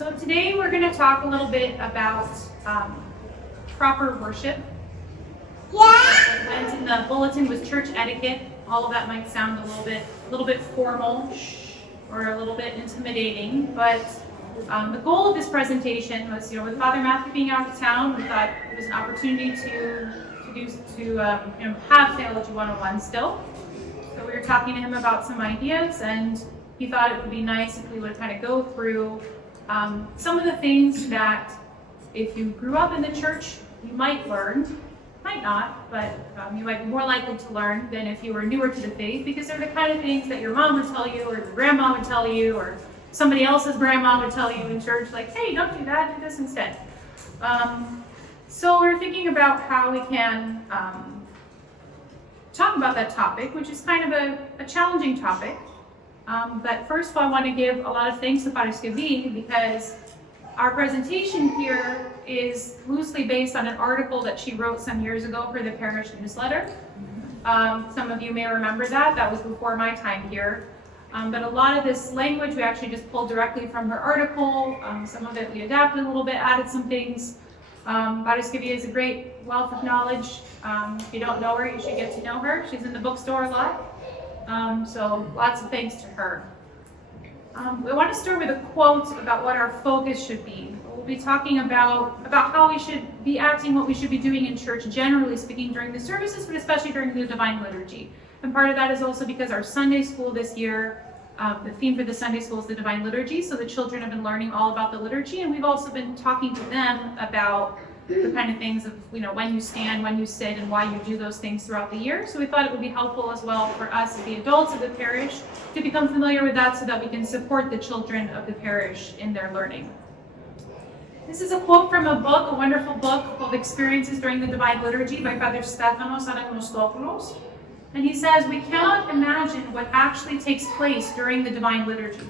So today we're going to talk a little bit about proper worship. What went in the bulletin was church etiquette. All of that might sound a little bit formal or a little bit intimidating, but the goal of this presentation was, with Father Matthew being out of town, we thought it was an opportunity to have Theology 101 still. So we were talking to him about some ideas, and he thought it would be nice if we would kind of go through some of the things that if you grew up in the church, you might learn, might not, but you might be more likely to learn than if you were newer to the faith, because they're the kind of things that your mom would tell you, or your grandma would tell you, or somebody else's grandma would tell you in church, like, hey, don't do that, do this instead. So we're thinking about how we can talk about that topic, which is kind of a challenging topic. But first of all, I want to give a lot of thanks to Father Scavi, because our presentation here is loosely based on an article that she wrote some years ago for the parish newsletter. Some of you may remember that. That was before my time here. But a lot of this language we actually just pulled directly from her article. Some of it we adapted a little bit, added some things. Father Scavi is a great wealth of knowledge. If you don't know her, you should get to know her. She's in the bookstore a lot. So lots of thanks to her. We want to start with a quote about what our focus should be. We'll be talking about how we should be acting, what we should be doing in church, generally speaking, during the services, but especially during the Divine Liturgy. And part of that is also because our Sunday school this year, the theme for the Sunday school is the Divine Liturgy, so the children have been learning all about the liturgy, and we've also been talking to them about the kind of things of, when you stand, when you sit, and why you do those things throughout the year. So we thought it would be helpful as well for us, the adults of the parish, to become familiar with that so that we can support the children of the parish in their learning. This is a quote from a book, a wonderful book called Experiences During the Divine Liturgy by Father Stefanos Anagnosopoulos. And he says, we cannot imagine what actually takes place during the Divine Liturgy.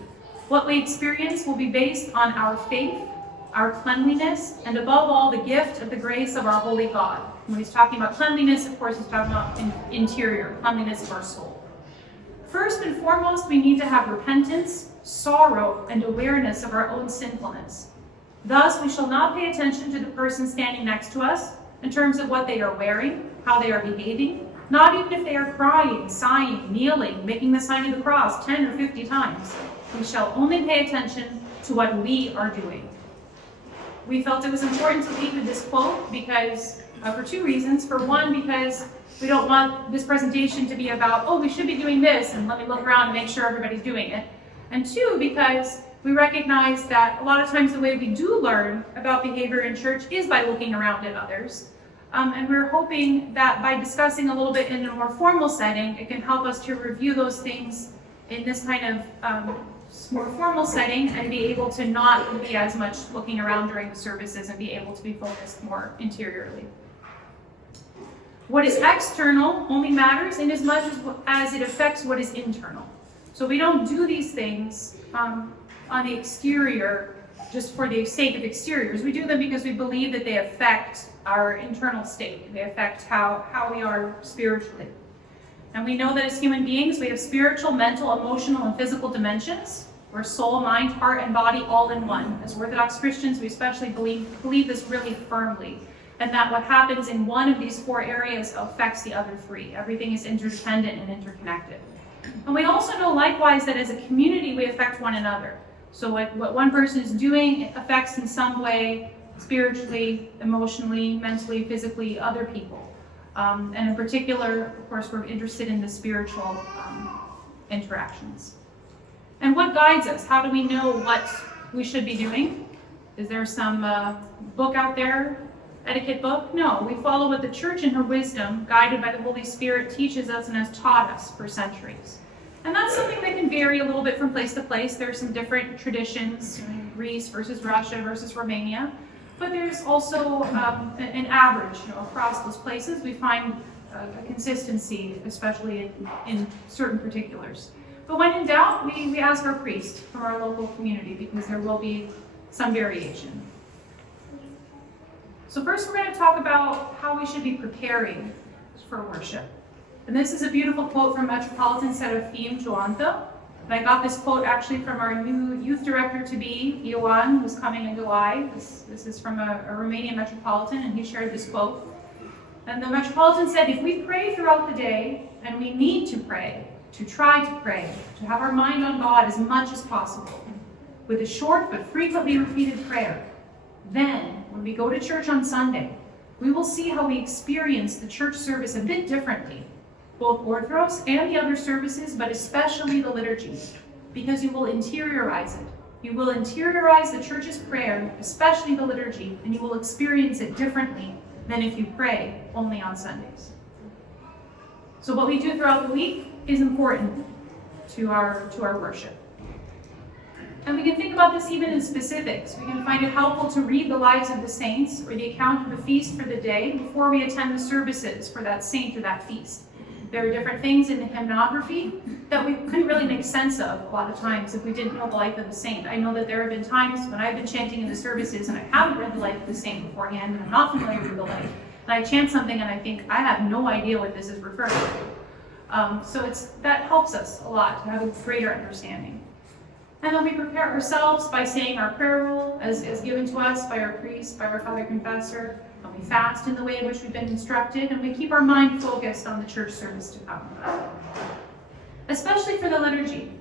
What we experience will be based on our faith, our cleanliness, and above all, the gift of the grace of our holy God. When he's talking about cleanliness, of course, he's talking about interior, cleanliness of our soul. First and foremost, we need to have repentance, sorrow, and awareness of our own sinfulness. Thus, we shall not pay attention to the person standing next to us in terms of what they are wearing, how they are behaving, not even if they are crying, sighing, kneeling, making the sign of the cross 10 or 50 times. We shall only pay attention to what we are doing. We felt it was important to lead with this quote because, for two reasons. For one, because we don't want this presentation to be about, we should be doing this, and let me look around and make sure everybody's doing it. And two, because we recognize that a lot of times the way we do learn about behavior in church is by looking around at others. And we're hoping that by discussing a little bit in a more formal setting, it can help us to review those things in this kind of more formal setting and be able to not be as much looking around during the services and be able to be focused more interiorly. What is external only matters in as much as it affects what is internal. So we don't do these things on the exterior just for the sake of exteriors. We do them because we believe that they affect our internal state. They affect how we are spiritually. And we know that as human beings, we have spiritual, mental, emotional, and physical dimensions. We're soul, mind, heart, and body all in one. As Orthodox Christians, we especially believe this really firmly, and that what happens in one of these four areas affects the other three. Everything is interdependent and interconnected. And we also know likewise that as a community, we affect one another. So what one person is doing, it affects in some way, spiritually, emotionally, mentally, physically, other people. And in particular, of course, we're interested in the spiritual interactions. And what guides us? How do we know what we should be doing? Is there some book out there, etiquette book? No, we follow what the Church in her wisdom, guided by the Holy Spirit, teaches us and has taught us for centuries. And that's something that can vary a little bit from place to place. There are some different traditions, Greece versus Russia versus Romania. But there's also an average, across those places. We find a consistency, especially in certain particulars. But when in doubt, we ask our priest from our local community because there will be some variation. So first we're going to talk about how we should be preparing for worship. And this is a beautiful quote from Metropolitan Seraphim Joanta. And I got this quote actually from our new youth director-to-be, Ioan, who's coming in July. This is from a Romanian metropolitan, and he shared this quote. And the metropolitan said, if we pray throughout the day, and we need to pray, to try to pray, to have our mind on God as much as possible, with a short but frequently repeated prayer, then, when we go to church on Sunday, we will see how we experience the church service a bit differently, both Orthros and the other services, but especially the liturgy, because you will interiorize it. You will interiorize the church's prayer, especially the liturgy, and you will experience it differently than if you pray only on Sundays. So what we do throughout the week is important to our worship. And we can think about this even in specifics. We can find it helpful to read the lives of the saints or the account of the feast for the day before we attend the services for that saint or that feast. There are different things in the hymnography that we couldn't really make sense of a lot of times if we didn't know the life of the saint. I know that there have been times when I've been chanting in the services and I haven't read the life of the saint beforehand and I'm not familiar with the life. And I chant something and I think, I have no idea what this is referring to. So that helps us a lot to have a greater understanding. And then we prepare ourselves by saying our prayer rule as given to us by our priest, by our Father Confessor. And we fast in the way in which we've been instructed, and we keep our mind focused on the church service to come. Especially for the liturgy.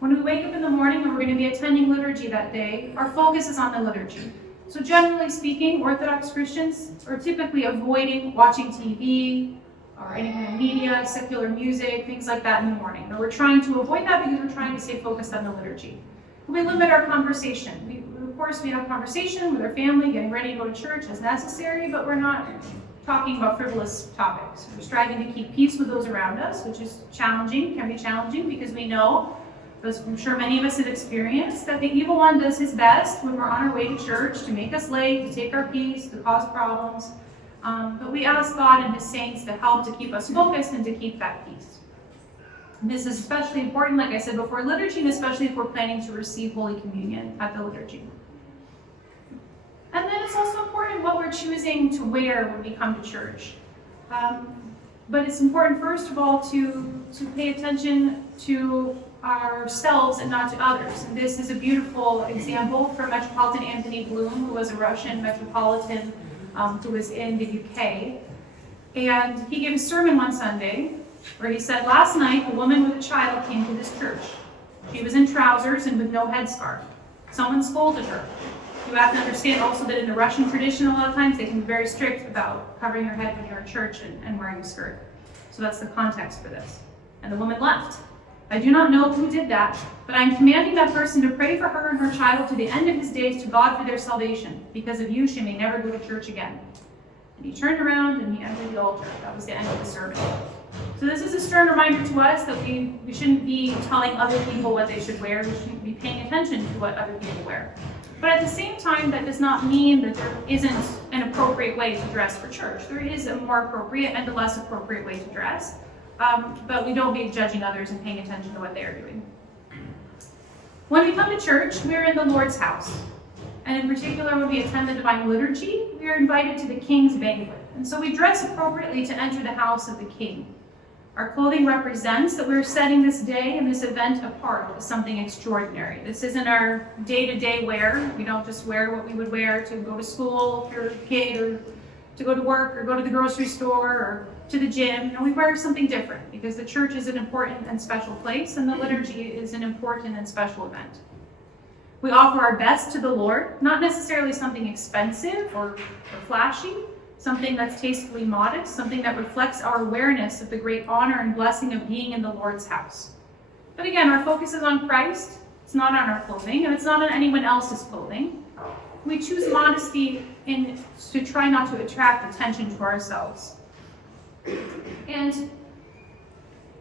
When we wake up in the morning and we're going to be attending liturgy that day, our focus is on the liturgy. So generally speaking, Orthodox Christians are typically avoiding watching TV or any kind of media, secular music, things like that in the morning. But we're trying to avoid that because we're trying to stay focused on the liturgy. We limit our conversation. Of course, we have conversation with our family, getting ready to go to church as necessary, but we're not talking about frivolous topics. We're striving to keep peace with those around us, which is challenging, can be challenging, because we know, as I'm sure many of us have experienced, that the evil one does his best when we're on our way to church to make us late, to take our peace, to cause problems. But we ask God and His saints to help to keep us focused and to keep that peace. This is especially important, like I said before, liturgy, and especially if we're planning to receive Holy Communion at the liturgy. And then it's also important what we're choosing to wear when we come to church. But it's important, first of all, to pay attention to ourselves and not to others. And this is a beautiful example from Metropolitan Anthony Bloom, who was a Russian metropolitan who was in the UK. And he gave a sermon one Sunday where he said, last night a woman with a child came to this church. She was in trousers and with no headscarf. Someone scolded her. You have to understand also that in the Russian tradition, a lot of times they can be very strict about covering your head when you're in church and wearing a skirt. So that's the context for this. And the woman left. I do not know who did that, but I am commanding that person to pray for her and her child to the end of his days to God for their salvation. Because of you, she may never go to church again. And he turned around and he entered the altar. That was the end of the sermon. So this is a stern reminder to us that we shouldn't be telling other people what they should wear. We should be paying attention to what other people wear. But at the same time, that does not mean that there isn't an appropriate way to dress for church. There is a more appropriate and a less appropriate way to dress. But we don't be judging others and paying attention to what they are doing. When we come to church, we are in the Lord's house. And in particular, when we attend the Divine Liturgy, we are invited to the King's banquet. And so we dress appropriately to enter the house of the King. Our clothing represents that we're setting this day and this event apart as something extraordinary. This isn't our day-to-day wear. We don't just wear what we would wear to go to school if you're a kid, or to go to work, or go to the grocery store, or to the gym. And we wear something different because the church is an important and special place, and the liturgy is an important and special event. We offer our best to the Lord, not necessarily something expensive or flashy, something that's tastefully modest, something that reflects our awareness of the great honor and blessing of being in the Lord's house. But again, our focus is on Christ. It's not on our clothing, and it's not on anyone else's clothing. We choose modesty to try not to attract attention to ourselves. And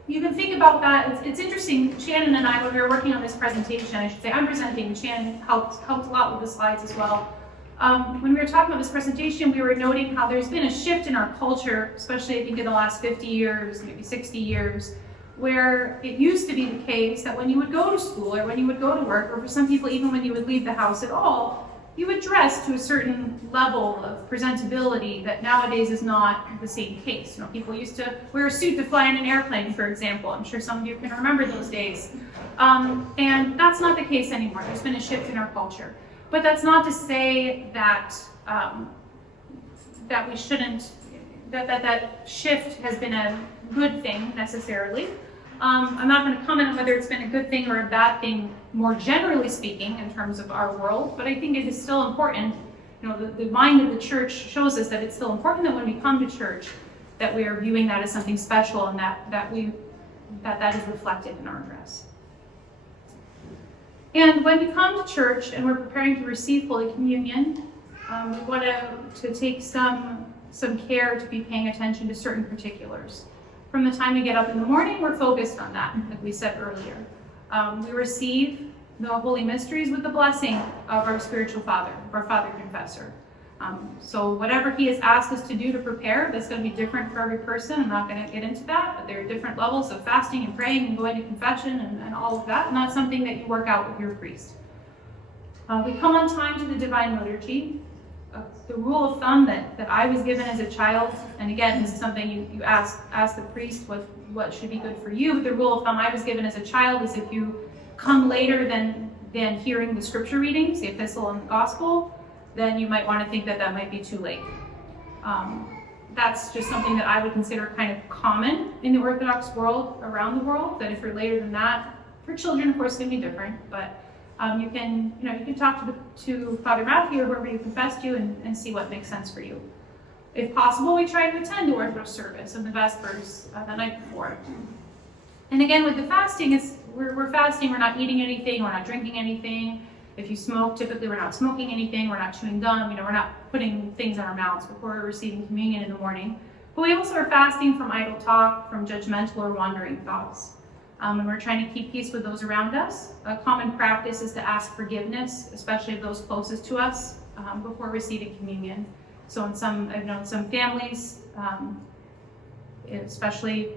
you can think about that. It's interesting. Shannon and I, when we were working on this presentation, I should say I'm presenting, Shannon helped a lot with the slides as well. When we were talking about this presentation, we were noting how there's been a shift in our culture, especially I think in the last 50 years, maybe 60 years, where it used to be the case that when you would go to school or when you would go to work, or for some people even when you would leave the house at all, you would dress to a certain level of presentability that nowadays is not the same case. People used to wear a suit to fly in an airplane, for example. I'm sure some of you can remember those days. And that's not the case anymore. There's been a shift in our culture. But that's not to say that that we shouldn't, that shift has been a good thing necessarily. I'm not going to comment on whether it's been a good thing or a bad thing, more generally speaking, in terms of our world, but I think it is still important. The mind of the church shows us that it's still important that when we come to church, that we are viewing that as something special and that is reflected in our dress. And when we come to church and we're preparing to receive Holy Communion, we want to take some care to be paying attention to certain particulars. From the time we get up in the morning, we're focused on that, like we said earlier. We receive the Holy Mysteries with the blessing of our spiritual father, our Father Confessor. So whatever he has asked us to do to prepare, that's going to be different for every person. I'm not going to get into that, but there are different levels of fasting and praying and going to confession and all of that, and that's something that you work out with your priest. We come on time to the Divine Liturgy. The rule of thumb that I was given as a child, and again, this is something you ask the priest what should be good for you, but the rule of thumb I was given as a child is if you come later than hearing the scripture readings, the epistle and the gospel, then you might want to think that might be too late. That's just something that I would consider kind of common in the Orthodox world, around the world, that if you're later than that, for children, of course, it can be different, but you can talk to Father Matthew or whoever you confess to and see what makes sense for you. If possible, we try to attend the Orthodox service of the Vespers the night before. And again, with the fasting, we're fasting, we're not eating anything, we're not drinking anything. If you smoke, typically we're not smoking anything, we're not chewing gum, we're not putting things in our mouths before we're receiving communion in the morning. But we also are fasting from idle talk, from judgmental or wandering thoughts. And we're trying to keep peace with those around us. A common practice is to ask forgiveness, especially of those closest to us, before receiving communion. So in some families, especially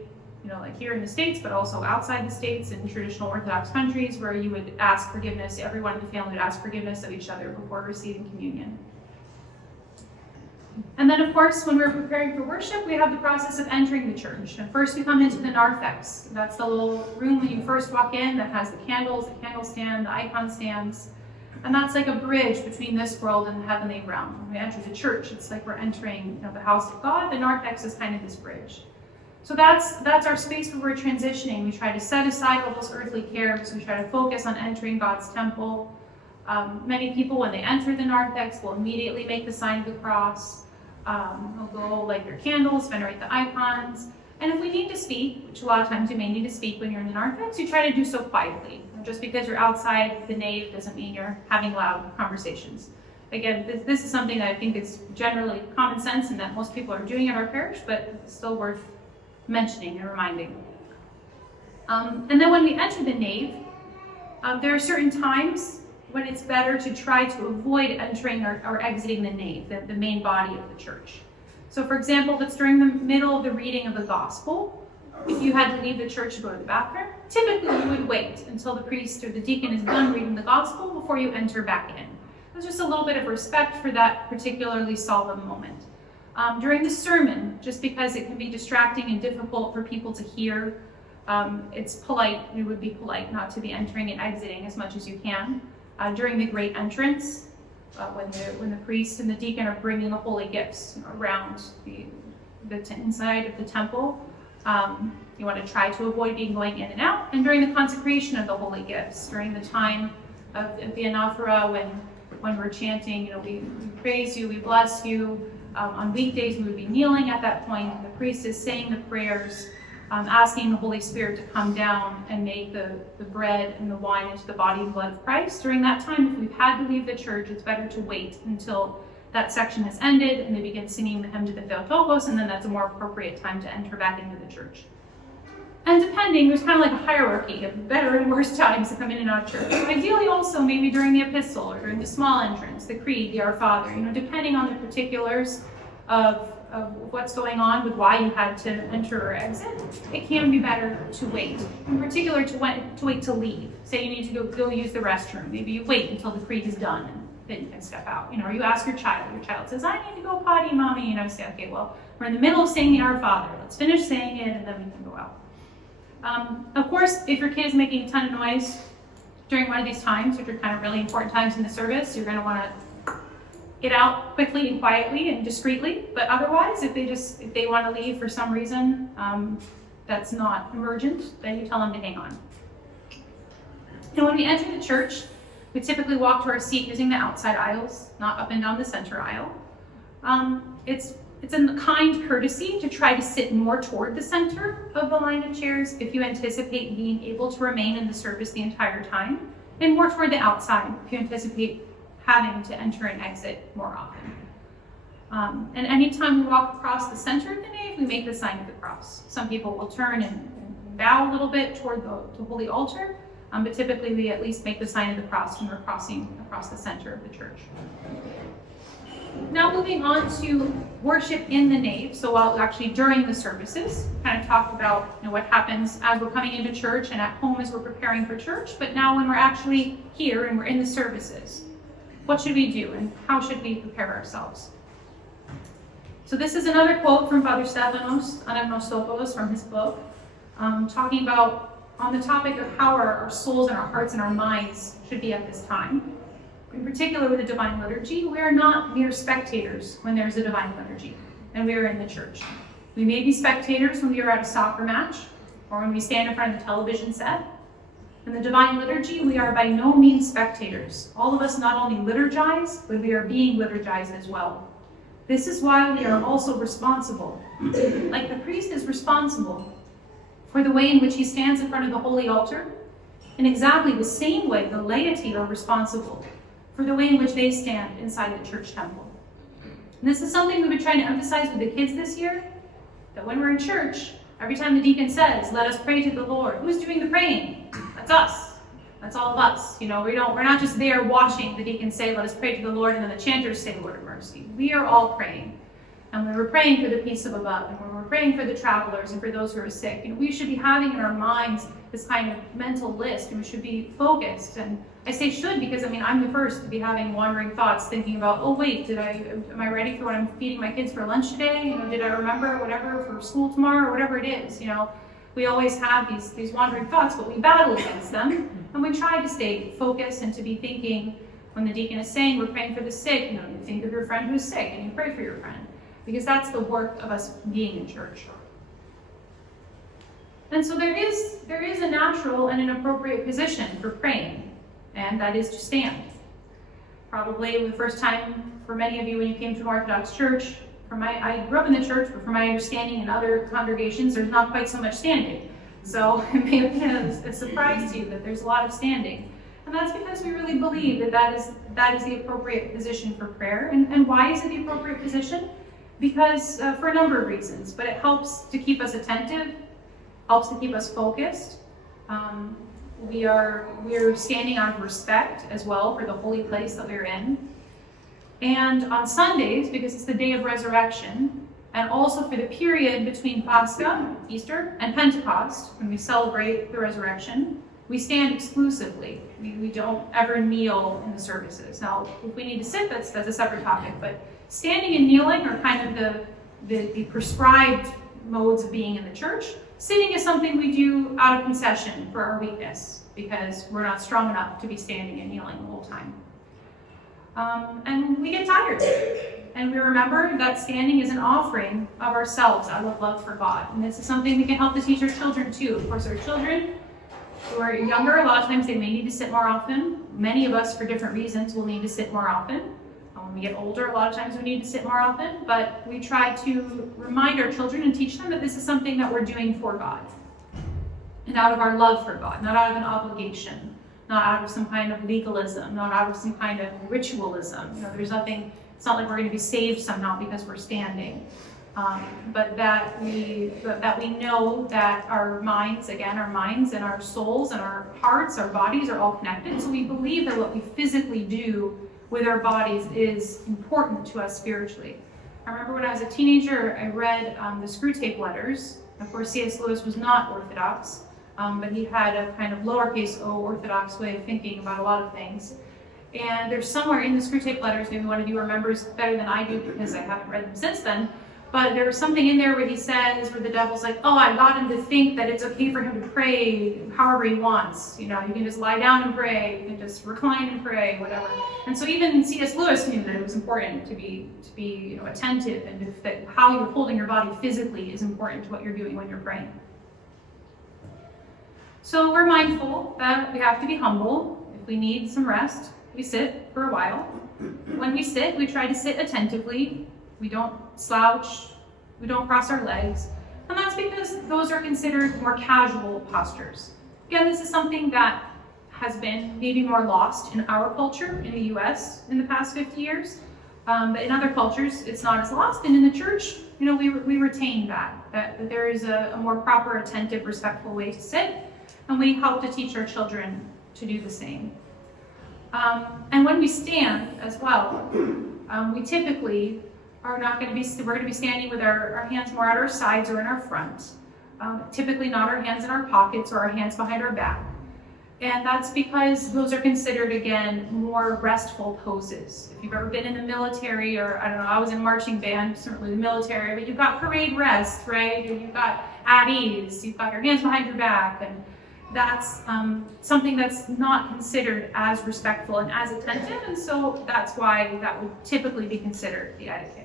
like here in the States, but also outside the States in traditional Orthodox countries, where you would ask forgiveness, everyone in the family would ask forgiveness of each other before receiving communion. And then, of course, when we're preparing for worship, we have the process of entering the church. And first we come into the narthex. That's the little room when you first walk in that has the candles, the candle stand, the icon stands. And that's like a bridge between this world and the heavenly realm. When we enter the church, it's like we're entering the house of God. The narthex is kind of this bridge. So that's our space where we're transitioning. We try to set aside all those earthly cares. We try to focus on entering God's temple. Many people, when they enter the narthex, will immediately make the sign of the cross. They'll go light their candles, venerate the icons. And if we need to speak, which a lot of times you may need to speak when you're in the narthex, you try to do so quietly. Just because you're outside the nave doesn't mean you're having loud conversations. Again, this is something that I think is generally common sense and that most people are doing at our parish, but it's still worth mentioning and reminding. And then when we enter the nave, there are certain times when it's better to try to avoid entering or exiting the nave, the main body of the church. So for example, if it's during the middle of the reading of the gospel, if you had to leave the church to go to the bathroom, typically you would wait until the priest or the deacon is done reading the gospel before you enter back in. There's just a little bit of respect for that particularly solemn moment. During the sermon, just because it can be distracting and difficult for people to hear, it's polite, it would be polite not to be entering and exiting as much as you can. During the great entrance, when the priest and the deacon are bringing the holy gifts around the inside of the temple, you want to try to avoid going in and out. And during the consecration of the holy gifts, during the time of the anaphora, when we're chanting, we praise you, we bless you. On weekdays, we would be kneeling at that point. The priest is saying the prayers, asking the Holy Spirit to come down and make the bread and the wine into the body and blood of Christ. During that time, if we've had to leave the church, it's better to wait until that section has ended and they begin singing the hymn to the Theotokos, and then that's a more appropriate time to enter back into the church. And depending, there's kind of like a hierarchy of better and worse times to come in and out of church. Ideally also maybe during the epistle or during the small entrance, the creed, the Our Father, depending on the particulars of what's going on with why you had to enter or exit, it can be better to wait. In particular, to wait to leave. Say you need to go use the restroom. Maybe you wait until the creed is done then you can step out. Or you ask your child says, I need to go potty, mommy, and say, okay, well, we're in the middle of saying the Our Father. Let's finish saying it, and then we can go out. Of course, if your kid is making a ton of noise during one of these times, which are kind of really important times in the service, you're going to want to get out quickly and quietly and discreetly. But otherwise, if they want to leave for some reason that's not emergent, then you tell them to hang on. And when we enter the church, we typically walk to our seat using the outside aisles, not up and down the center aisle. It's a kind courtesy to try to sit more toward the center of the line of chairs if you anticipate being able to remain in the service the entire time, and more toward the outside if you anticipate having to enter and exit more often. And anytime we walk across the center of the nave, we make the sign of the cross. Some people will turn and bow a little bit toward the holy altar, but typically we at least make the sign of the cross when we're crossing across the center of the church. Now moving on to worship in the nave. So while actually during the services, kind of talked about what happens as we're coming into church and at home as we're preparing for church. But now when we're actually here and we're in the services, what should we do and how should we prepare ourselves? So this is another quote from Father Stefanos Anagnosopoulos from his book, talking about on the topic of how our souls and our hearts and our minds should be at this time. In particular with the Divine Liturgy, we are not mere spectators when there's a Divine Liturgy and we are in the church. We may be spectators when we are at a soccer match or when we stand in front of the television set. In the Divine Liturgy, we are by no means spectators. All of us not only liturgize, but we are being liturgized as well. This is why we are also responsible. Like the priest is responsible for the way in which he stands in front of the holy altar, in exactly the same way the laity are responsible for the way in which they stand inside the church temple. And this is something we've been trying to emphasize with the kids this year, that when we're in church, every time the deacon says, let us pray to the Lord, who's doing the praying? That's us. That's all of us. We're not just there watching the deacon say, let us pray to the Lord, and then the chanters say, Lord of mercy. We are all praying. And when we're praying for the peace of above, and when we're praying for the travelers and for those who are sick, we should be having in our minds this kind of mental list, and we should be focused. And I say should because, I'm the first to be having wandering thoughts, thinking about, oh wait, am I ready for what I'm feeding my kids for lunch today? Did I remember whatever for school tomorrow, or whatever it is? We always have these wandering thoughts, but we battle against them, and we try to stay focused and to be thinking, when the deacon is saying we're praying for the sick, you think of your friend who's sick, and you pray for your friend. Because that's the work of us being in church. And so there is a natural and an appropriate position for praying, and that is to stand. Probably the first time for many of you when you came to an Orthodox church, I grew up in the church, but from my understanding in other congregations, there's not quite so much standing. So it may have been a surprise to you that there's a lot of standing. And that's because we really believe that is the appropriate position for prayer. And why is it the appropriate position? Because for a number of reasons, but it helps to keep us attentive, helps to keep us focused. We are standing out of respect as well for the holy place that we're in. And on Sundays, because it's the day of resurrection, and also for the period between Pascha, Easter, and Pentecost, when we celebrate the resurrection, we stand exclusively. We don't ever kneel in the services. Now, if we need to sit, that's a separate topic, but standing and kneeling are kind of the prescribed modes of being in the church. Sitting is something we do out of concession for our weakness, because we're not strong enough to be standing and kneeling the whole time. And we get tired. And we remember that standing is an offering of ourselves out of love for God. And this is something we can help to teach our children too. Of course, our children who are younger, a lot of times they may need to sit more often. Many of us, for different reasons, will need to sit more often. When we get older, a lot of times we need to sit more often. But we try to remind our children and teach them that this is something that we're doing for God. And out of our love for God, not out of an obligation, not out of some kind of legalism, not out of some kind of ritualism. There's nothing, it's not like we're going to be saved somehow because we're standing. But that we know that our minds and our souls and our hearts, our bodies are all connected. So we believe that what we physically do with our bodies is important to us spiritually. I remember when I was a teenager, I read the Screwtape Letters. Of course, C.S. Lewis was not Orthodox, but he had a kind of lowercase o Orthodox way of thinking about a lot of things. And there's somewhere in the Screwtape Letters, maybe one of you remembers better than I do because I haven't read them since then, but there was something in there where he says, where the devil's like, oh, I got him to think that it's okay for him to pray however he wants. You can just lie down and pray, you can just recline and pray, whatever. And so even C.S. Lewis knew that it was important to be attentive, and that how you're holding your body physically is important to what you're doing when you're praying. So we're mindful that we have to be humble. If we need some rest, we sit for a while. When we sit, we try to sit attentively. We don't slouch, we don't cross our legs, and that's because those are considered more casual postures. Again, this is something that has been maybe more lost in our culture in the US in the past 50 years, but in other cultures it's not as lost, and in the church, we retain that there is a more proper, attentive, respectful way to sit, and we help to teach our children to do the same. And when we stand as well, we typically we're going to be standing with our hands more at our sides or in our front. Typically not our hands in our pockets or our hands behind our back. And that's because those are considered, again, more restful poses. If you've ever been in the military, or I don't know, I was in marching band, certainly the military, but you've got parade rest, right? And you've got at ease, you've got your hands behind your back, and that's something that's not considered as respectful and as attentive, and so that's why that would typically be considered the etiquette.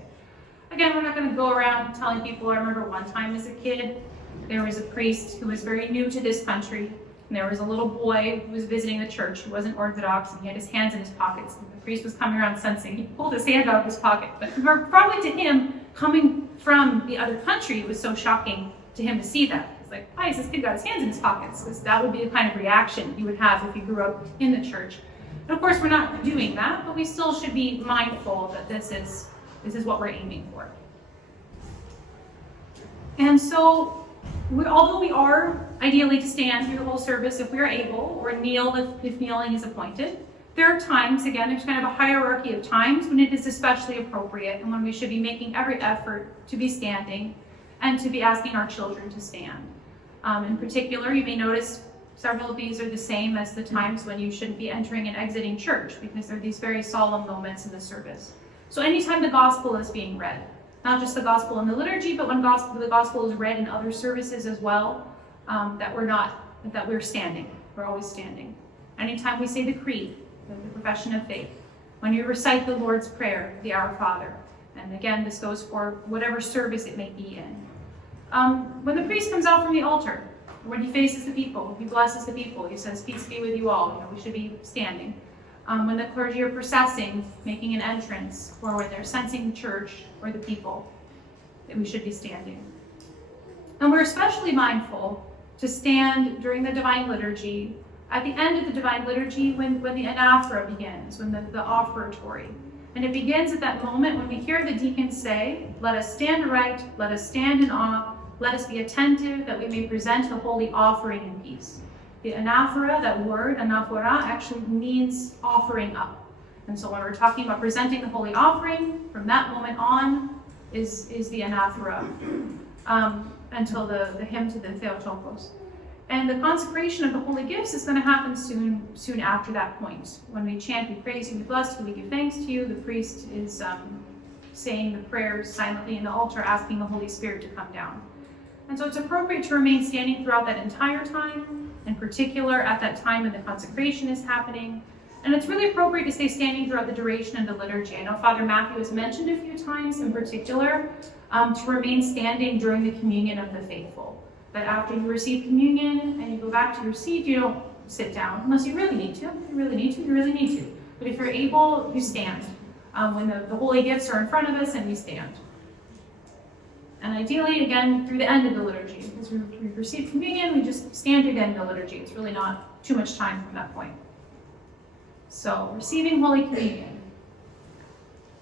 Again, we're not going to go around telling people. I remember one time as a kid, there was a priest who was very new to this country, and there was a little boy who was visiting the church who wasn't Orthodox, and he had his hands in his pockets, and the priest was coming around sensing. He pulled his hand out of his pocket, but probably to him, coming from the other country, it was so shocking to him to see that. It's like, why has this kid got his hands in his pockets? Because that would be the kind of reaction you would have if you grew up in the church. And of course, we're not doing that, but we still should be mindful that this is what we're aiming for. And so, although we are ideally to stand through the whole service if we are able, or kneel if kneeling is appointed, there are times, again, there's kind of a hierarchy of times when it is especially appropriate and when we should be making every effort to be standing and to be asking our children to stand. In particular, you may notice several of these are the same as the times when you shouldn't be entering and exiting church, because they're these very solemn moments in the service. So anytime the gospel is being read, not just the gospel in the liturgy, but when the gospel is read in other services as well, that we're standing. We're always standing. Anytime we say the creed, the profession of faith, when you recite the Lord's Prayer, the Our Father, and again, this goes for whatever service it may be in. When the priest comes out from the altar, when he faces the people, he blesses the people, he says, peace be with you all, we should be standing. When the clergy are processing, making an entrance, or when they're sensing the church or the people, that we should be standing. And we're especially mindful to stand during the Divine Liturgy, at the end of the Divine Liturgy, when the anaphora begins, when the offertory. And it begins at that moment when we hear the deacons say, let us stand aright, let us stand in awe, let us be attentive that we may present the holy offering in peace. The anaphora, that word, anaphora, actually means offering up. And so when we're talking about presenting the holy offering, from that moment on is the anaphora, until the hymn to the Theotokos. And the consecration of the holy gifts is going to happen soon after that point. When we chant, we praise you, we bless you, we give thanks to you, the priest is saying the prayers silently in the altar, asking the Holy Spirit to come down. And so it's appropriate to remain standing throughout that entire time, in particular at that time when the consecration is happening. And it's really appropriate to stay standing throughout the duration of the liturgy. I know Father Matthew has mentioned a few times in particular to remain standing during the communion of the faithful. That after you receive communion and you go back to your seat, you don't sit down, unless you really need to. If you really need to, you really need to. But if you're able, you stand. When the holy gifts are in front of us, and we stand. And ideally, again, through the end of the liturgy. Because we've received communion, we just stand through the end of the liturgy. It's really not too much time from that point. So, receiving Holy Communion.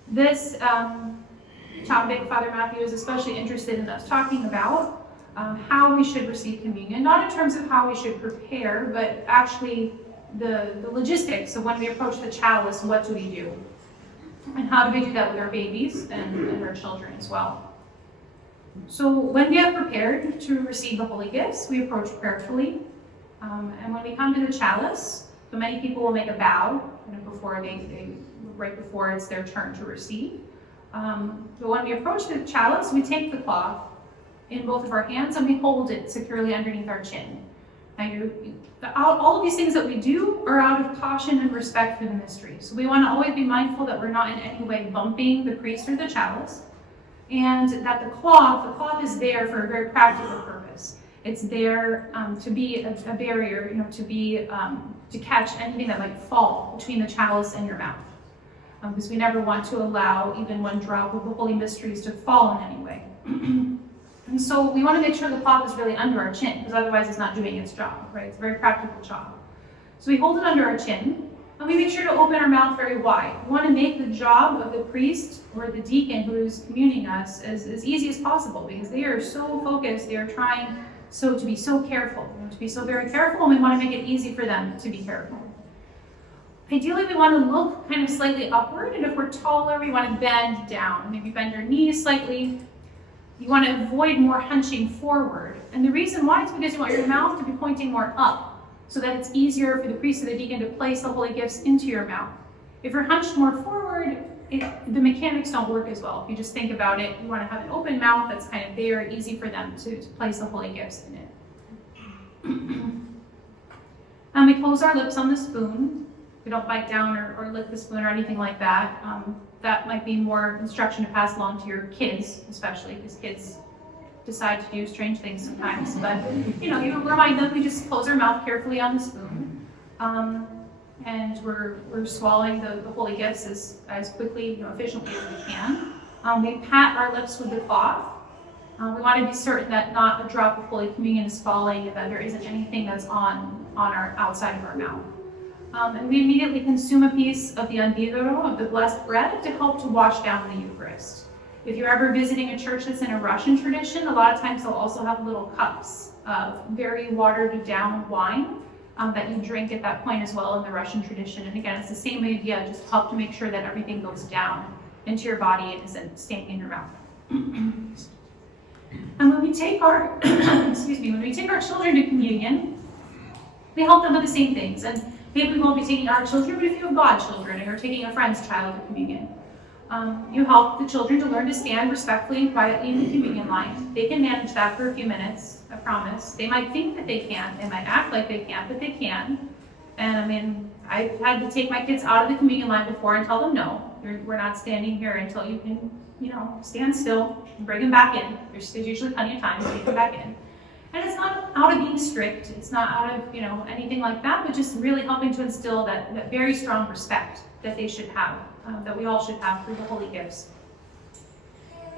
This topic, Father Matthew is especially interested in us talking about how we should receive communion, not in terms of how we should prepare, but actually the logistics of when we approach the chalice, what do we do? And how do we do that with our babies and our children as well? So when we have prepared to receive the holy gifts, we approach prayerfully. And when we come to the chalice, So many people will make a bow before right before it's their turn to receive. But when we approach the chalice, we take the cloth in both of our hands and we hold it securely underneath our chin. Now, all of these things that we do are out of caution and respect for the mystery. So we want to always be mindful that we're not in any way bumping the priest or the chalice, and that the cloth is there for a very practical purpose. It's there to be a barrier, to catch anything that might fall between the chalice and your mouth. Because we never want to allow even one drop of the holy mysteries to fall in any way. And so we want to make sure the cloth is really under our chin, because otherwise it's not doing its job, right? It's a very practical job. So we hold it under our chin, and we make sure to open our mouth very wide. We want to make the job of the priest or the deacon who is communing us as easy as possible, because they are so focused, they are trying to be so careful, to be so very careful, and we want to make it easy for them to be careful. Ideally, we want to look kind of slightly upward, and if we're taller, we want to bend down. Maybe bend your knees slightly. You want to avoid more hunching forward. And the reason why is because you want your mouth to be pointing more up, so that it's easier for the priest or the deacon to place the holy gifts into your mouth. If you're hunched more forward, the mechanics don't work as well. If you just think about it, you want to have an open mouth that's kind of there, easy for them to place the holy gifts in it. And we close our lips on the spoon. We don't bite down or lick the spoon or anything like that. That might be more instruction to pass along to your kids, especially because kids decide to do strange things sometimes. But you remind them we just close our mouth carefully on the spoon, and we're swallowing the holy gifts as quickly, efficiently as we can. We pat our lips with the cloth. We want to be certain that not a drop of Holy Communion is falling, and that there isn't anything that's on our outside of our mouth. And we immediately consume a piece of the unvivero, of the blessed bread, to help to wash down the Eucharist. If you're ever visiting a church that's in a Russian tradition, a lot of times they'll also have little cups of very watered down wine that you drink at that point as well in the Russian tradition. And again, it's the same idea, just help to make sure that everything goes down into your body and isn't staying in your mouth. And when we take our, when we take our children to communion, we help them with the same things. And maybe we won't be taking our children, but if you have godchildren and you're taking a friend's child to communion, you help the children to learn to stand respectfully and quietly in the communion line. They can manage that for a few minutes, I promise. They might think that they can't, they might act like they can't, but they can. And I've had to take my kids out of the communion line before and tell them, no, we're not standing here until you can, stand still and bring them back in. There's usually plenty of time to take them back in. And it's not out of being strict, it's not out of anything like that, but just really helping to instill that very strong respect that they should have, that we all should have for the holy gifts.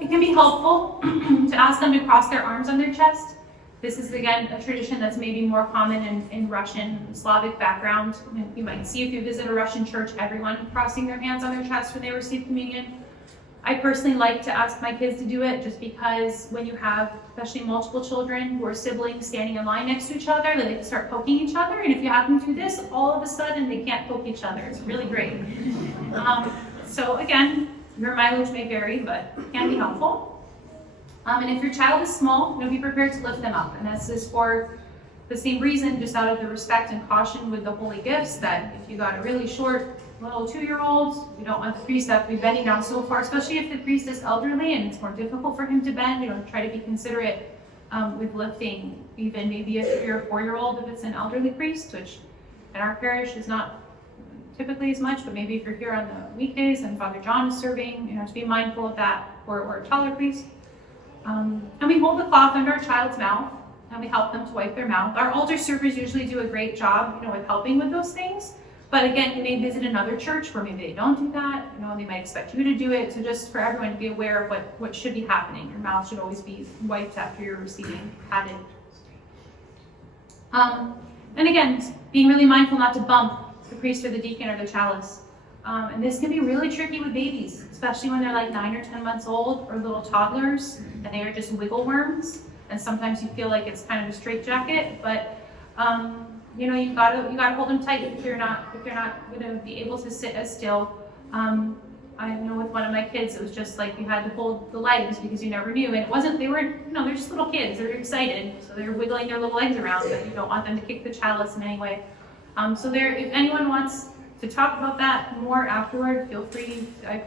It can be helpful to ask them to cross their arms on their chest. This is, again, a tradition that's maybe more common in Russian, Slavic background. You might see if you visit a Russian church, everyone crossing their hands on their chest when they receive communion. I personally like to ask my kids to do it just because when you have, especially multiple children who are siblings standing in line next to each other, they can start poking each other, and if you have them do this, all of a sudden they can't poke each other. It's really great. So again, your mileage may vary, but it can be helpful. And if your child is small, be prepared to lift them up, and this is for the same reason, just out of the respect and caution with the holy gifts, that if you got a really short little 2-year-old, you don't want the priest to have to be bending down so far, especially if the priest is elderly and it's more difficult for him to bend. Try to be considerate with lifting, even maybe if you're a 4-year-old, if it's an elderly priest, which in our parish is not typically as much, but maybe if you're here on the weekdays and Father John is serving, to be mindful of that, or a taller priest. And we hold the cloth under our child's mouth, and we help them to wipe their mouth. Our altar servers usually do a great job, with helping with those things. But again, you may visit another church where maybe they don't do that. They might expect you to do it. So just for everyone to be aware of what should be happening. Your mouth should always be wiped after you're receiving patted. And again, being really mindful not to bump the priest or the deacon or the chalice. And this can be really tricky with babies, especially when they're like 9 or 10 months old, or little toddlers, and they are just wiggle worms. And sometimes you feel like it's kind of a straitjacket, but you gotta hold them tight if you're not going to be able to sit as still. I know with one of my kids, it was just like you had to hold the legs because you never knew, and it wasn't. They're just little kids. They're excited, so they're wiggling their little legs around, but you don't want them to kick the chalice in any way. So there, if anyone wants to talk about that more afterward, feel free. I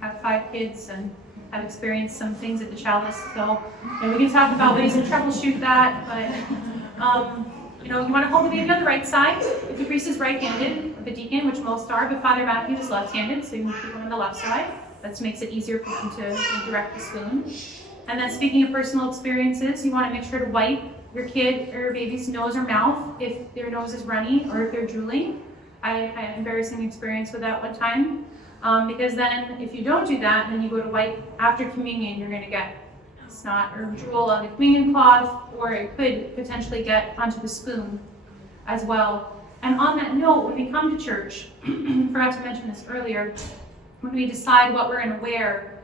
have 5 kids and have experienced some things at the chalice, so we can talk about ways to troubleshoot that. But you want to hold the baby on the right side. If the priest is right-handed, the deacon, which most are, but Father Matthew is left-handed, so you can keep him on the left side. That makes it easier for him to direct the spoon. And then, speaking of personal experiences, you want to make sure to wipe your kid or baby's nose or mouth if their nose is runny or if they're drooling. I had an embarrassing experience with that one time. Because then, if you don't do that, then you go to wipe after communion, you're going to get snot or drool on the communion cloth, or it could potentially get onto the spoon as well. And on that note, when we come to church, forgot to mention this earlier, when we decide what we're going to wear,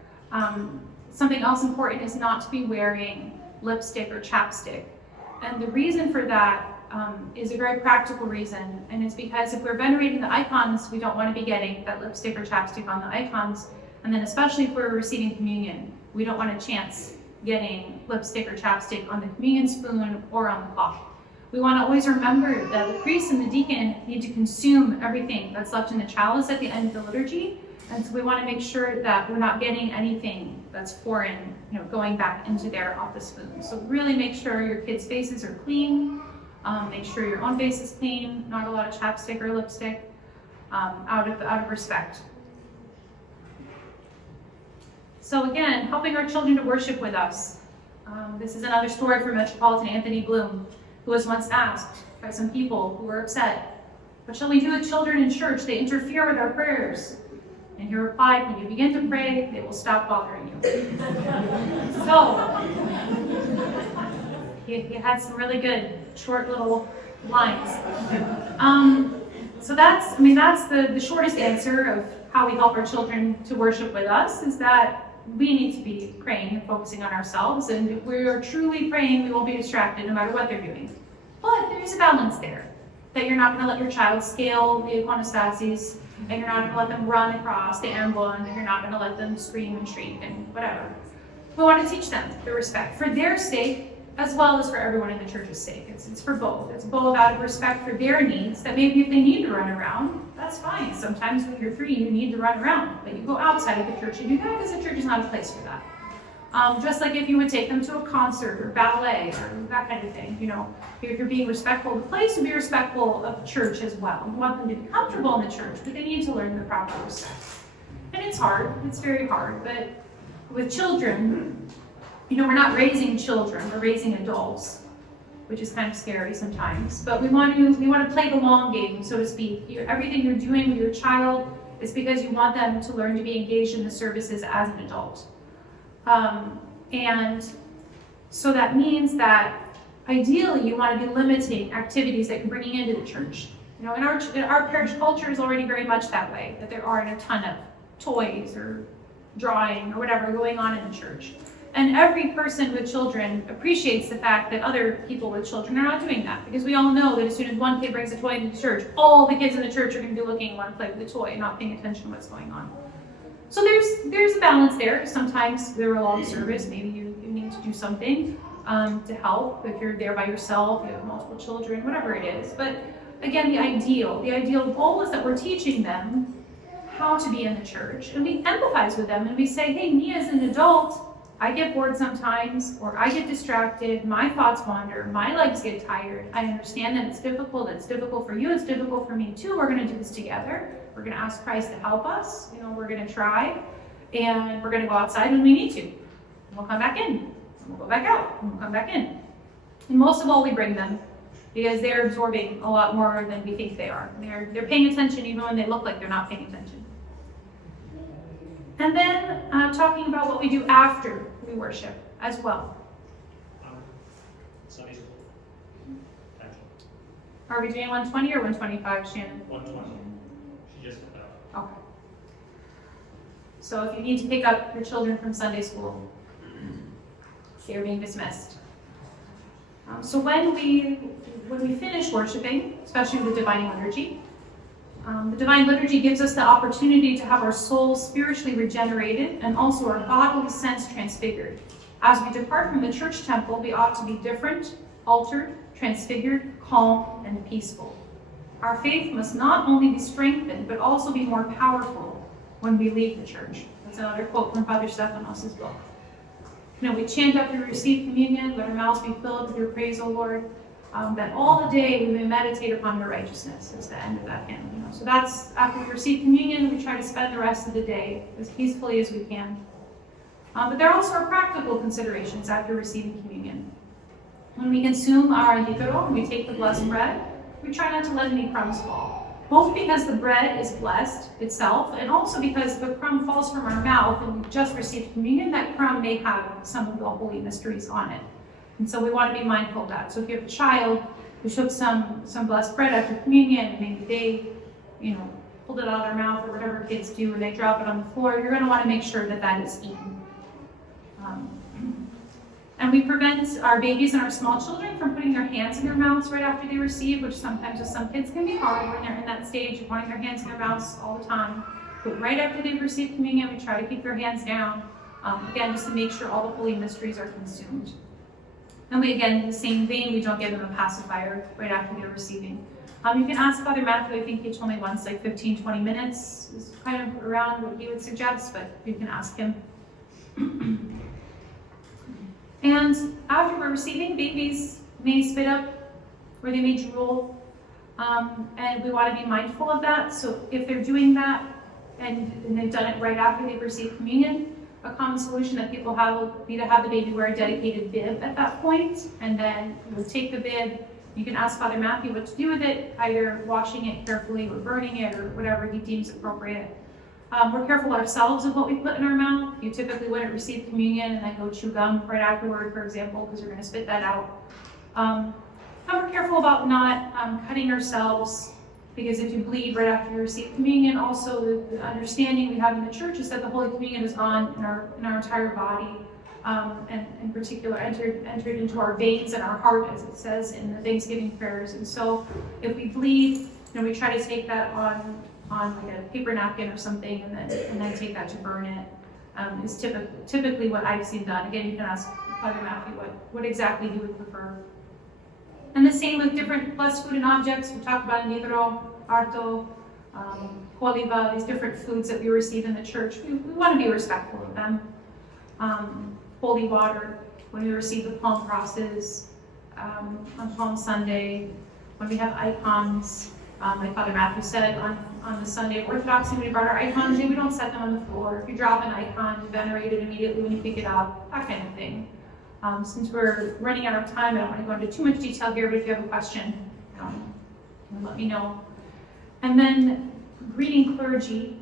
something else important is not to be wearing lipstick or chapstick. And the reason for that is a very practical reason, and it's because if we're venerating the icons, we don't want to be getting that lipstick or chapstick on the icons, and then especially if we're receiving communion, we don't want to chance getting lipstick or chapstick on the communion spoon or on the cloth. We want to always remember that the priest and the deacon need to consume everything that's left in the chalice at the end of the liturgy, and so we want to make sure that we're not getting anything that's foreign, going back into there off the spoon. So really make sure your kids' faces are clean. Make sure your own face is clean, not a lot of chapstick or lipstick, out of respect. So again, helping our children to worship with us. This is another story from Metropolitan Anthony Bloom, who was once asked by some people who were upset, "What shall we do with children in church? They interfere with our prayers." And he replied, "When you begin to pray, they will stop bothering you." So, he had some really good short little lines. So that's the shortest answer of how we help our children to worship with us, is that we need to be praying and focusing on ourselves. And if we are truly praying, we won't be distracted no matter what they're doing. But there's a balance there, that you're not going to let your child scale the iconostases, and you're not going to let them run across the emblem, and you're not going to let them scream and shriek and whatever. We want to teach them the respect for their sake, as well as for everyone in the church's sake. It's for both. It's both out of respect for their needs, that maybe if they need to run around, that's fine. Sometimes when you're 3, you need to run around, but you go outside of the church and do that, because the church is not a place for that. Just like if you would take them to a concert or ballet or that kind of thing, if you're being respectful of the place, you be respectful of the church as well. You want them to be comfortable in the church, but they need to learn the proper respect. And it's hard. It's very hard. But with children, we're not raising children, we're raising adults, which is kind of scary sometimes. But we want to play the long game, so to speak. Everything you're doing with your child is because you want them to learn to be engaged in the services as an adult. And so that means that ideally you want to be limiting activities that you're bringing into the church. In our parish culture is already very much that way, that there aren't a ton of toys or drawing or whatever going on in the church. And every person with children appreciates the fact that other people with children are not doing that, because we all know that as soon as one kid brings a toy into the church, all the kids in the church are going to be looking and want to play with the toy and not paying attention to what's going on. So there's a balance there. Sometimes they're a long service, maybe you need to do something to help. If you're there by yourself, you have multiple children, whatever it is. But again, the ideal goal is that we're teaching them how to be in the church, and we empathize with them and we say, hey, me as an adult, I get bored sometimes, or I get distracted, my thoughts wander, my legs get tired. I understand that it's difficult for you, it's difficult for me too. We're going to do this together. We're going to ask Christ to help us. We're going to try, and we're going to go outside when we need to. And we'll come back in, and we'll go back out, and we'll come back in. And most of all, we bring them, because they're absorbing a lot more than we think they are. They're paying attention even when they look like they're not paying attention. And then talking about what we do after we worship as well. Sunday school. Are we doing 120 or 125, Shannon? 120. She just put that. Okay. So if you need to pick up your children from Sunday school, they're being dismissed. So when we finish worshiping, especially with the Divine Liturgy, the Divine Liturgy gives us the opportunity to have our souls spiritually regenerated and also our bodily sense transfigured. As we depart from the church temple, we ought to be different, altered, transfigured, calm, and peaceful. Our faith must not only be strengthened, but also be more powerful when we leave the church. That's another quote from Father Stephanos' book. We chant after we receive communion, let our mouths be filled with your praise, O Lord, that all the day we may meditate upon your righteousness is the end of that hymn. So that's after we receive communion, we try to spend the rest of the day as peacefully as we can. But there also are practical considerations after receiving communion. When we consume our nave, we take the blessed bread, we try not to let any crumbs fall. Both because the bread is blessed itself, and also because the crumb falls from our mouth and we've just received communion, that crumb may have some of the holy mysteries on it. And so we want to be mindful of that. So if you have a child who took some blessed bread after communion, maybe they, pulled it out of their mouth or whatever kids do, and they drop it on the floor, you're going to want to make sure that that is eaten. And we prevent our babies and our small children from putting their hands in their mouths right after they receive, which sometimes with some kids can be hard when they're in that stage of wanting their hands in their mouths all the time. But right after they've received communion, we try to keep their hands down, again, just to make sure all the holy mysteries are consumed. And we, again, in the same vein, we don't give them a pacifier right after they're receiving. You can ask Father Matthew, I think each only once, like 15, 20 minutes is kind of around what he would suggest, but you can ask him. And after we're receiving, babies may spit up or they may drool, and we want to be mindful of that. So if they're doing that and they've done it right after they've received communion, a common solution that people have will be to have the baby wear a dedicated bib at that point, and then you'll take the bib. You can ask Father Matthew what to do with it, either washing it carefully or burning it or whatever he deems appropriate. We're careful ourselves of what we put in our mouth. You typically wouldn't receive communion and then go chew gum right afterward, for example, because you're going to spit that out. And we're careful about not cutting ourselves, because if you bleed right after you receive communion, also the understanding we have in the church is that the Holy Communion has gone in our entire body, and in particular entered into our veins and our heart, as it says in the Thanksgiving prayers. And so if we bleed, we try to take that on like a paper napkin or something, and then take that to burn it. Is typically what I've seen done. Again, you can ask Father Matthew what exactly he would prefer. And the same with different blessed food and objects. We talked about nidro, arto, coliva, these different foods that we receive in the church. We want to be respectful of them. Holy water, when we receive the palm crosses, on Palm Sunday, when we have icons, like Father Matthew said, on the Sunday of Orthodoxy, when we brought our icons in, we don't set them on the floor. If you drop an icon, you venerate it immediately when you pick it up, that kind of thing. Since we're running out of time, I don't want to go into too much detail here, but if you have a question, let me know. And then greeting clergy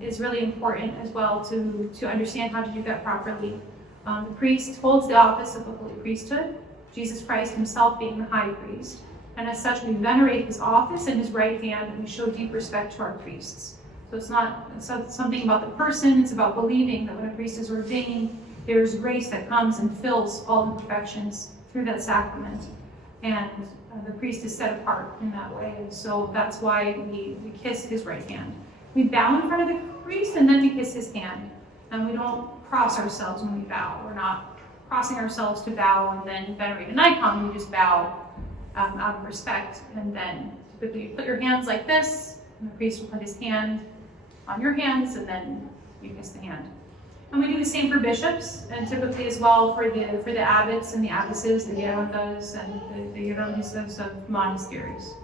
is really important as well to understand how to do that properly. The priest holds the office of the Holy Priesthood, Jesus Christ himself being the high priest. And as such, we venerate his office and his right hand, and we show deep respect to our priests. So it's not something about the person, it's about believing that when a priest is ordained, there's grace that comes and fills all imperfections through that sacrament. And the priest is set apart in that way. And so that's why we kiss his right hand. We bow in front of the priest, and then we kiss his hand. And we don't cross ourselves when we bow. We're not crossing ourselves to bow and then venerate an icon. We just bow out of respect. And then typically you put your hands like this, and the priest will put his hand on your hands, and then you kiss the hand. And we do the same for bishops, and typically as well for the abbots and the abbesses, the gerondas and the geronistas of monasteries.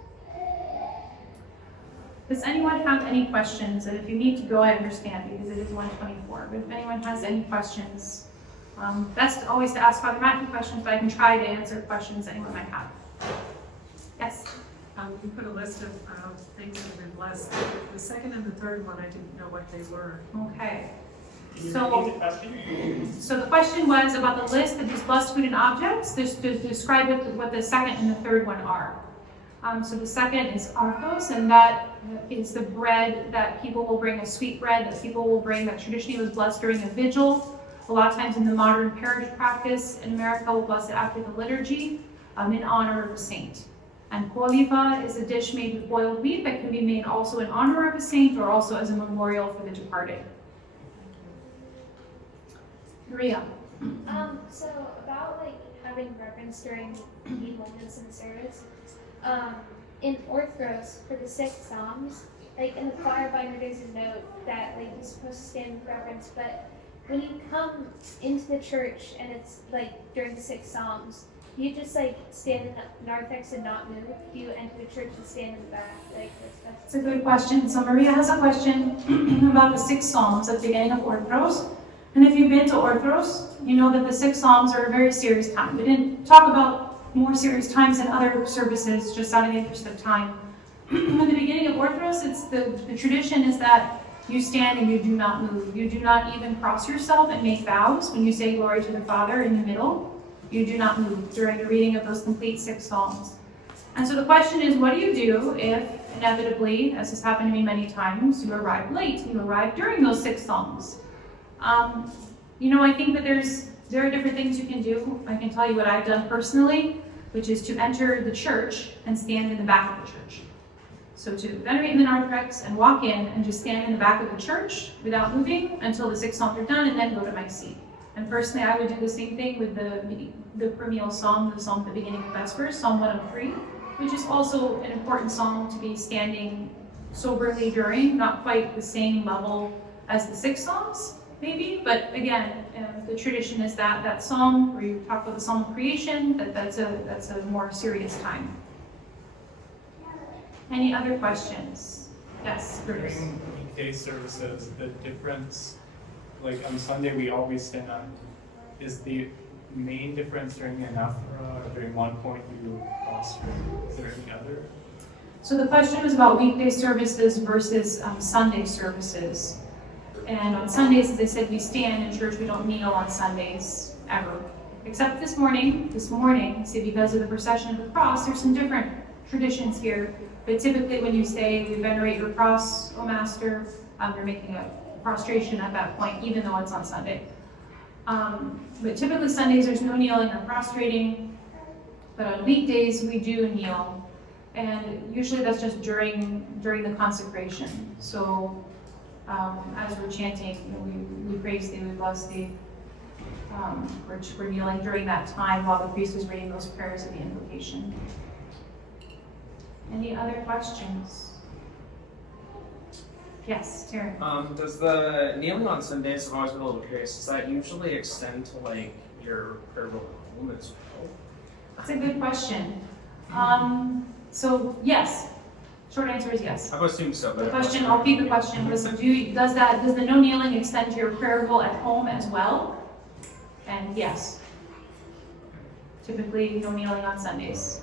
Does anyone have any questions? And if you need to go, I understand, because it is 1:24. But if anyone has any questions, best always to ask Father Matthew questions, but I can try to answer questions anyone might have. Yes? You put a list of things that have been blessed. The second and the third one, I didn't know what they were. Okay. Can you So- repeat the question? So the question was about the list of these blessed food and objects, just to describe what the second and the third one are. So the second is arthos, and that is the bread that people will bring, a sweet bread that people will bring that traditionally was blessed during a vigil. A lot of times in the modern parish practice in America, we'll bless it after the liturgy in honor of a saint. And coliva is a dish made with boiled wheat that can be made also in honor of a saint or also as a memorial for the departed. Maria. So about like having reverence during the moments in service. In Orthros, for the 6 Psalms, like in the choir binder, there's a note that like you're supposed to stand with reverence, but when you come into the church and it's like during the 6 Psalms, you just like stand in the narthex and not move. You enter the church and stand in the back. Like It's a good question. So Maria has a question about the 6 Psalms at the beginning of Orthros. And if you've been to Orthros, you know that the 6 Psalms are a very serious time. We didn't talk about more serious times in other services, just out of the interest of time. At the beginning of Orthros, it's the tradition is that you stand and you do not move. You do not even cross yourself and make vows when you say glory to the Father in the middle. You do not move during the reading of those complete 6 Psalms. And so the question is, what do you do if inevitably, as has happened to me many times, you arrive late, you arrive during those 6 Psalms? I think that there are different things you can do. I can tell you what I've done personally, which is to enter the church and stand in the back of the church. So to venerate in the narthex and walk in and just stand in the back of the church without moving until the 6 Psalms are done, and then go to my seat. And personally, I would do the same thing with the premial psalm, the psalm at the beginning of Vespers, Psalm 103, which is also an important psalm to be standing soberly during, not quite the same level as the 6 Psalms, maybe, but again, the tradition is that psalm where you talk about the psalm of creation, that's a more serious time. Any other questions? Yes, Bruce. During weekday services, the difference, like on Sunday we always stand up, is the main difference during the anaphora or during one point you prostrate? Is there any other? So the question was about weekday services versus Sunday services. And on Sundays, as I said, we stand in church. We don't kneel on Sundays ever. Except this morning, see, because of the procession of the cross, there's some different traditions here. But typically when you say, we venerate your cross, O Master, you're making a prostration at that point, even though it's on Sunday. But typically Sundays, there's no kneeling or prostrating. But on weekdays, we do kneel. And usually that's just during the consecration. So as we're chanting, we praise thee, we bless thee. We're kneeling during that time while the priest is reading those prayers of the invocation. Any other questions? Yes, Taryn. Does the kneeling on Sundays, I've always been a little curious, does that usually extend to like your prayer book home as well? That's a good question. So yes, short answer is yes. I would assume so. The question, I'll repeat the question, was does the no kneeling extend to your prayer bowl at home as well? And yes. Typically, no kneeling on Sundays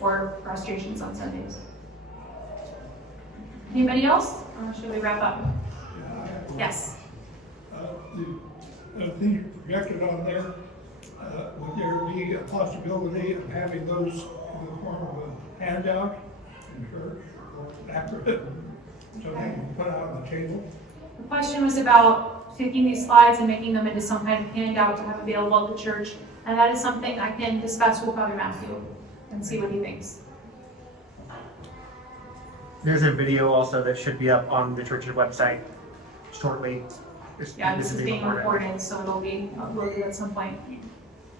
or prostrations on Sundays. Anybody else? Or should we wrap up? Yes. The thing projected on there, would there be a possibility of having those in the form of a handout in church or after it, so they can put out on the table? The question was about taking these slides and making them into some kind of handout to have available at the church, and that is something I can discuss with Father Matthew and see what he thinks. There's a video also that should be up on the church's website shortly. Yeah, this is being recorded, so it'll be uploaded at some point.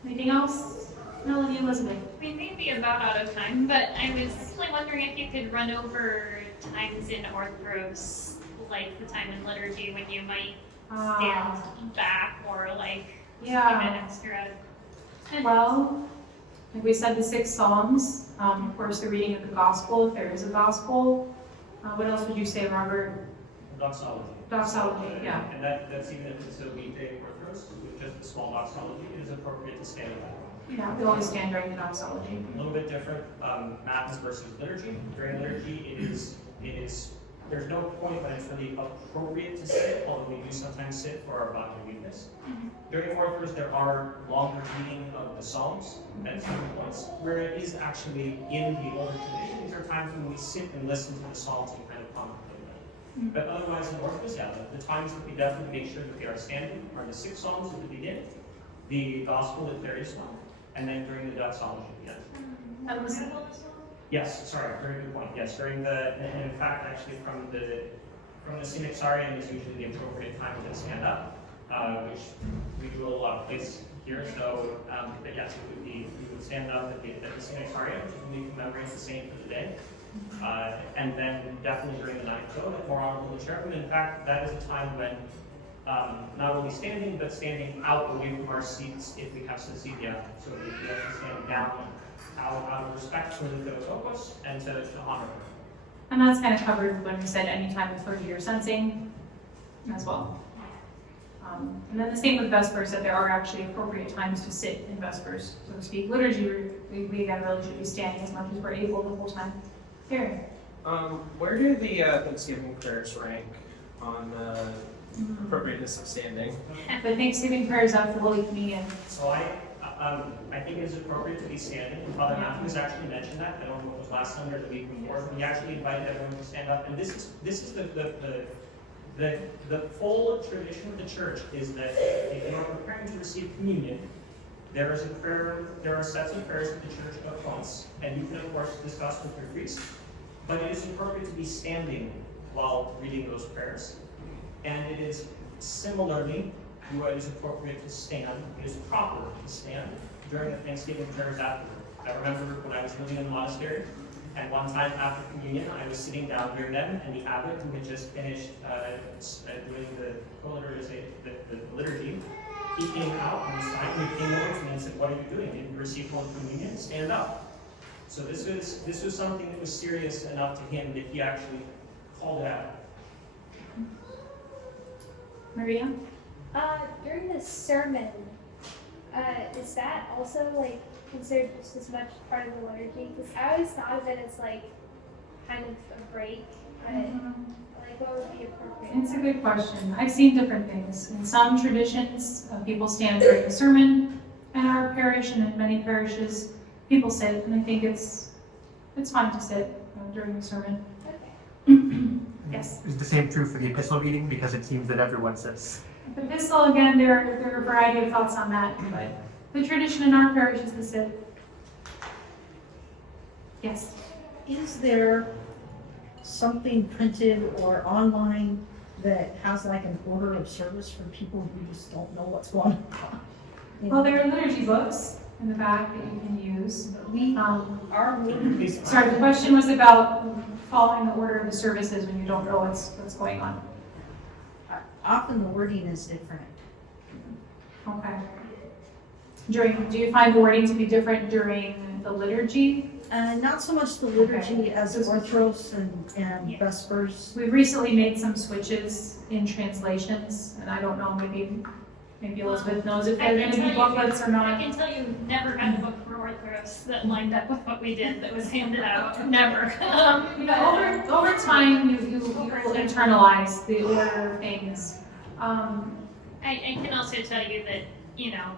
Anything else? Melanie, Elizabeth? We may be about out of time, but I was simply wondering if you could run over times in Orthros, like the time in liturgy when you might stand back or like give an extra. Well, like we said, the 6 Psalms, of course, the reading of the Gospel, if there is a Gospel. What else would you say, Robert? Doxology. Doxology, yeah. And that's even if it's a weekday Orthros, with just a small doxology, it is appropriate to stand back. Yeah, we always stand during the Doxology. A little bit different, Mass versus liturgy. During liturgy, it is, there's no point when it's really appropriate to sit, although we do sometimes sit for our bodily weakness. During Orthros, there are longer reading of the Psalms at certain points, where it is actually in the older tradition. These are times when we sit and listen to the Psalms and kind of contemplate them. But otherwise in Orthros, yeah, the times that we definitely make sure that they are standing are the 6 Psalms at the beginning, the Gospel if there is one, and then during the doxology, yes. Yes, sorry, very good point. Yes, during the, and in fact, actually from the Synexarium is usually the appropriate time to stand up. which we do a lot of places here. So, but yes, we would stand up at the sanitarium, which we commemorate the saint for the day. And then definitely during the night, so more honorable the chairman. In fact, that is a time when not only standing, but standing out away from our seats if we have to seat down. So we actually stand down out of respect for the Theotokos and to honor her. And that's kind of covered when we said any time of clergy or sensing as well. And then the same with Vespers, that there are actually appropriate times to sit in Vespers, so to speak. Liturgy, we again really should be standing as much as we're able the whole time. Here. Where do the Thanksgiving prayers rank on the appropriateness of standing? The Thanksgiving prayers after Holy Communion. So I think it's appropriate to be standing. Father Matthews actually mentioned that. I don't know if it was last Sunday or the week before, but he actually invited everyone to stand up. And this is the full tradition of the church is that if you are preparing to receive communion, there is a prayer, there are sets of prayers that the church appoints, and you can of course discuss with your priest, but it is appropriate to be standing while reading those prayers. And it is similarly, it is appropriate to stand, it is proper to stand during the Thanksgiving prayers afterward. I remember when I was living in the monastery, and one time after communion, I was sitting down near them, and the abbot, who had just finished doing the liturgy, he came out and he came over to me and said, "What are you doing? Did you receive Holy Communion? Stand up." So this was something that was serious enough to him that he actually called it out. Maria? During the sermon, is that also like considered just as much part of the liturgy? Because I always thought of it as like kind of a break, but like what would be appropriate? It's a good question. I've seen different things. In some traditions, people stand during the sermon in our parish, and in many parishes, people sit, and I think it's fine to sit during the sermon. Okay. Yes. Is the same true for the epistle reading? Because it seems that everyone sits. The epistle, again, there are a variety of thoughts on that, but the tradition in our parish is to sit. Yes. Is there something printed or online that has like an order of service for people who just don't know what's going on? Well, there are liturgy books in the back that you can use. Sorry, the question was about following the order of the services when you don't know what's going on. Often the wording is different. Okay. Do you find the wording to be different during the liturgy? Not so much the liturgy Okay. as Orthros and Vespers. We've recently made some switches in translations, and I don't know, maybe Elizabeth knows if there are going to be booklets or I not. can tell you, never had a book for Orthros that lined up with what we did that was handed out. Never. Over time, you will internalize the order of things. I can also tell you that,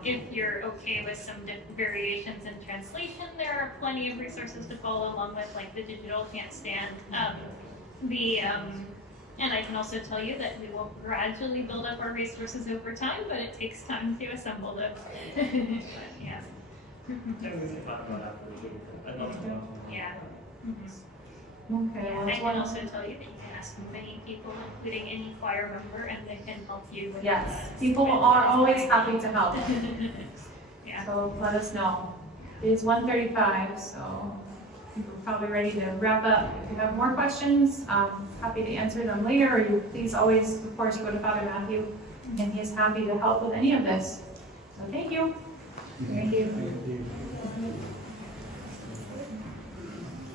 if you're okay with some variations in translation, there are plenty of resources to follow along with, like the digital can't stand. And I can also tell you that we will gradually build up our resources over time, but it takes time to assemble them. But, yeah. And we can talk about that for another one. Yeah. Okay. I can also tell you that you can ask many people, including any choir member, and they can help you with Yes, that. people are always happy to help. Yeah. So let us know. It is 1:35, so we're probably ready to wrap up. If you have more questions, happy to answer them later, or you please always, of course, go to Father Matthew, and he is happy to help with any of this. So thank you. Thank you.